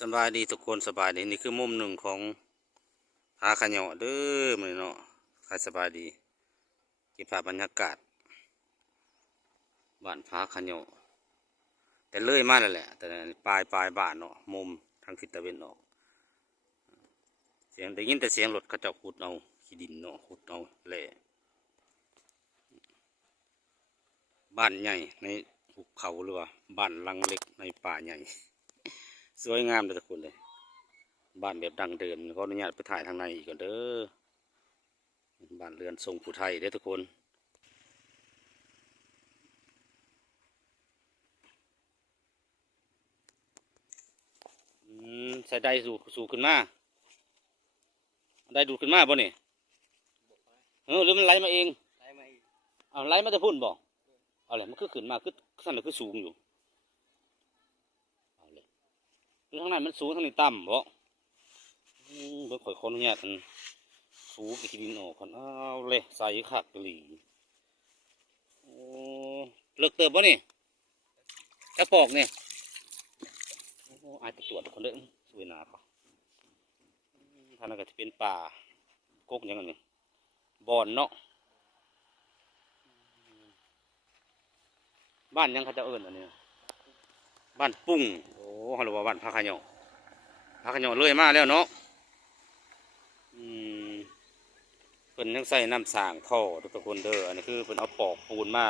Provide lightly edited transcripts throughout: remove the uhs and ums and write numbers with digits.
สบายดีทุกคนสบายดีนี่คือมุมหนึ่งของผาขะเหยาะเด้อมื้อนี้เนาะใครสบายดีเก็บภาพบรรยากาศบ้านผาขะเหยาะแต่เลยมาแล้วแหละแต่ปลายบ้านเนาะมุมทางทิศตะวันออกเสียงได้ยินแต่เสียงรถเขาเจ้าขุดเอาขี้ดินเนาะขุดเอาแหละบ้านใหญ่ในหุบเขาหรือว่าบ้านหลังเล็กในป่าใหญ่สวยงามเลยทุกคนเลยบ้านแบบดังเดิมขออนุญาตไปถ่ายทางในอีกก่อนเด้อบ้านเรือนทรงผู้ไทยเด้อทุกคนใส่ได้สู่ขึ้นมาได้ดูดขึ้นมาบ่เนี่ยหรือมันไหลมาเองเอาไหลมาจะพุ่นบ่เอาเลยมันคือขึ้นมาคือสั้นหรือคือสูงอยู่เอาเลยคือทางนั้นมันสูงทางนี้ต่ำบ่เบิ่งข่อยขออนุญาตมันสูงกี่ดินออกก่อนเอาเลยใส่ขักหลีโอ้เลิกเติบบ่นี่จะปอกเนี่ยโอ้อายตะตรวจคนเด้อสวยหนาปะท่านนั้นก็จะเป็นป่ากกอย่างนี้บอนเนาะบ้านยังเขาจะเอิ้นอันนี้บ้านปุ้งโอ้เขาเรียกว่าบ้านผาขะเหยาะผาขะเหยาะเลยมาแล้วเนาะเพิ่นยังใส่น้ำสางท่อทุกคนเด้ออันนี้คือเพิ่นเอาปอกปูนมา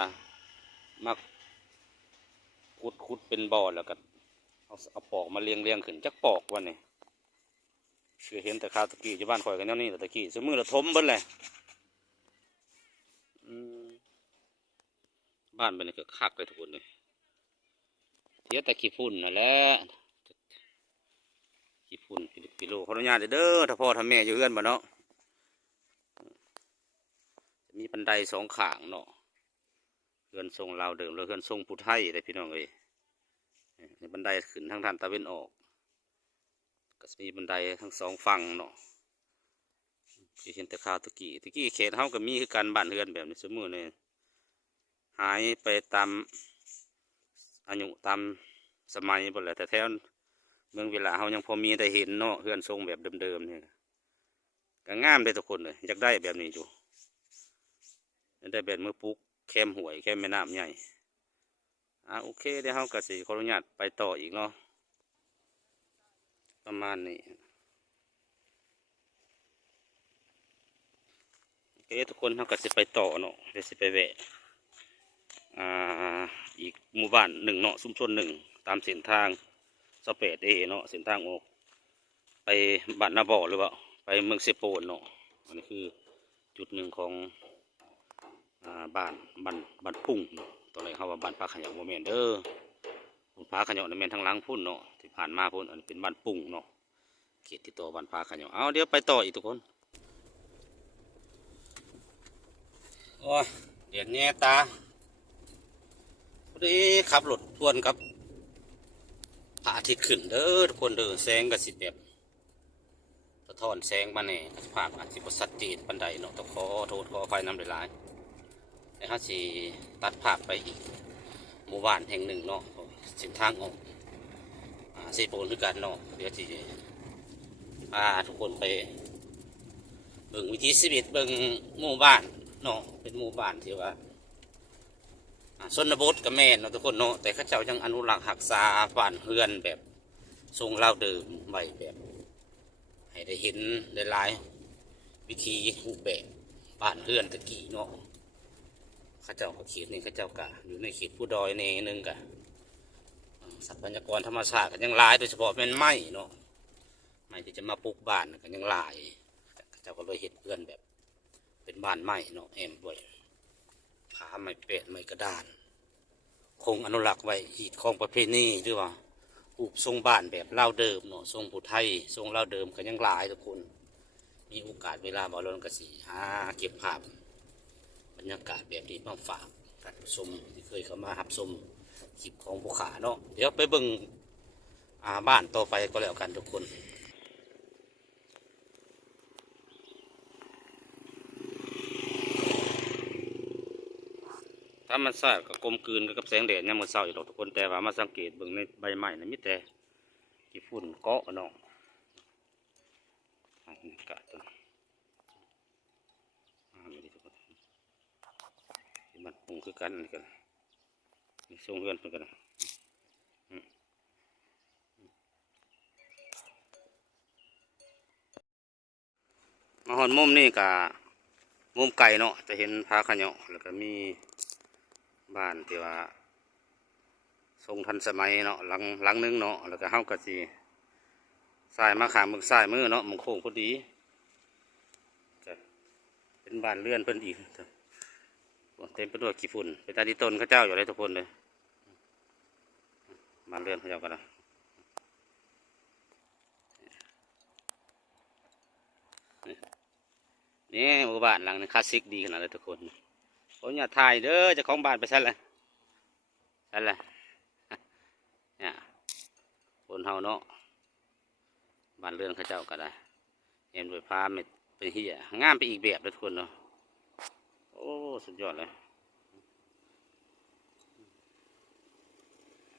ขุดเป็นบ่อแล้วก็เอาปอกมาเรียงขึ้นจักปอกวันนี้คือเห็นแต่ข้าวตะกี้ที่บ้านข่อยกันแนวนี้ตะกี้สมือละทมเบิดเลยบ้านเป็นก็คักเลยทุกคนเลยเทียแต่ขี้ฝุ่นนั่นแหละขี้ฝุ่นกิโลขออนุญาตเด้อถ้าพ่อถ้าแม่อยู่เฮือนบ่เนาะจะมีบันไดสองข้างเนาะเฮือนทรงลาวเดิมแล้วเฮือนทรงผู้ไทยเลยพี่น้องเอ้ยบันไดขึ้นทางด้านตะวันออกก็จะมีบันไดทั้งสองฝั่งเนาะที่เห็นแต่ข้าวตะกี้เขตเฮาก็มีคือการบ้านเฮือนแบบนี้สมือเนี่ยหายไปตามอายุตามสมัยหมดแหละแต่แถวเมืองเวลาเขายังพอมีแต่เห็นเนาะเฮือนทรงแบบเดิมๆเนี่ยก็งามได้ทุกคนเลยอยากได้แบบนี้อยู่ได้แบบมือปุ๊กแคมห่วยแคมแม่น้ำใหญ่โอเคเดี๋ยวเขาก็สิขออนุญาตไปต่ออีกเนาะประมาณนี้โอเคทุกคนเขาก็สิไปต่อเนาะเดี๋ยวสิไปแวะอีกหมู่บ้านหนึ่งเนาะชุมชนหนึ่งตามเส้นทาง28Aเนาะเส้นทางออกไปบ้านนาบ่อหรือว่าไปเมืองเซโปนเนาะอันนี้คือจุดหนึ่งของบ้านบ้านพุ่งเนาะตอนแรกเขาว่าบ้านผาขะเหยาะโมเมนเด้อผาขะเหยาะในเมนทางหลังพุ่นเนาะที่ผ่านมาพุ่นอันเป็นบ้านพุ่งเนาะเขตที่ตัวบ้านผาขะเหยาะเอาเดี๋ยวไปต่ออีกทุกคนโอ้ยเดี๋ยวแง่ตาพอดีขับรถทวนครับพระอาทิตย์ขึ้นเด้อทุกคนเด้อแสงกับสิแบบสะท้อนแสงมาเนี่ยภาพอาจจะบสัดจีนปันใดเนาะต้องขอโทษขอไฟน้ำหลายๆนะครับสิตัดภาพไปอีกหมู่บ้านแห่งหนึ่งเนาะเส้นทางออกเซโปนคือกันเนาะเดี๋ยวที่พาทุกคนไปเบิ่งวิถีชีวิตเบิ่งหมู่บ้านเนาะเป็นหมู่บ้านที่ว่าชนบทกับแม่นเนาะทุกคนเนาะแต่ข้าเจ้ายังอนุรักษ์รักษาบ้านเฮือนแบบทรงเล่าเดิมไว้แบบให้ได้เห็นได้หลายวิธีรูปแบบบ้านเฮือนตะกี้เนาะข้าเจ้าเขตนี่ข้าเจ้ากะอยู่ในเขตผู้ดอยในนึงกะทรัพยากรธรรมชาติก็ยังหลายโดยเฉพาะเป็นไม้เนาะไม้ที่จะมาปลูกบ้านก็ยังหลายข้าเจ้าก็เลยเห็นเพื่อนแบบเป็นบ้านไม้เนาะแอมด้วยผาไม้เป็ดไม้กระดานคงอนุรักษ์ไว้หีดของประเพณีหรือว่ารูปทรงบ้านแบบเล่าเดิมเนาะทรงผู้ไทยทรงเล่าเดิมก็ยังหลายทุกคนมีโอกาสเวลาบ่ลนกสีเก็บภาพบรรยากาศแบบนี้มาฝากท่านผู้ชมที่เคยเข้ามาหับชมคลิปของผู้ขาเนาะเดี๋ยวไปเบิ่งบ้านต่อไปก็แล้วกันทุกคนถ้ามันสาดกับกลมกลืนกับแสงแดดเนี่ยมันเศร้าอยู่ทุกคนแต่ว่ามาสังเกตเบิ่งในใบไม้นะมิแต่ ขี้ฝุ่นเกาะเนาะกะตัวไม่ได้ทุกคนมันปรุงคือกันนี่กันส่งเพื่อนเพื่อนกันมาหอนมุมนี่กะมุมไก่เนาะจะเห็นพาขะเหยาะแล้วก็มีบ้านที่ว่าทรงทันสมัยเนาะหลังนึงเนาะแล้วก็เฮาก็สิสายมาขางมือสายมือเนาะมันโค้งพอดีก็เป็นบ้านเรือนเพิ่นอีกเต็มไปด้วยขี้ฝุ่นเป็นตาดีต้นข้าเจ้าอยู่เลยทุกคนเลยบ้านเรือนข้าเจ้ากันนะนี่หมู่บ้านหลังนี้คลาสสิกดีขนาดเลยทุกคนผมอยากถ่ายเด้อเจ้าของบ้านไปสั่นเลยสั่นเลยเนี่ยคนเฮาเนาะบ้านเรือนข้าเจ้าก็ได้เห็นไฟฟ้าไม่เป็นเหี้ยงามไปอีกแบบเลยทุกคนเนาะโอ้สุดยอดเลย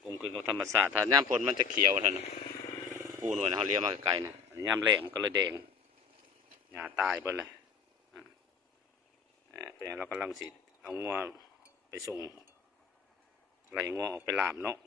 กลมกลืนกับธรรมชาติถ้าย่ำฝนมันจะเขียวท่านนะปูนวลเขาเลี้ยงมาไกลๆนะย่ำแรงมันก็เลยแดงหญ้าตายไปเลยเป็นเรากำลังสิเอางัวไปส่งไหลงัวออกไปลามเนาะ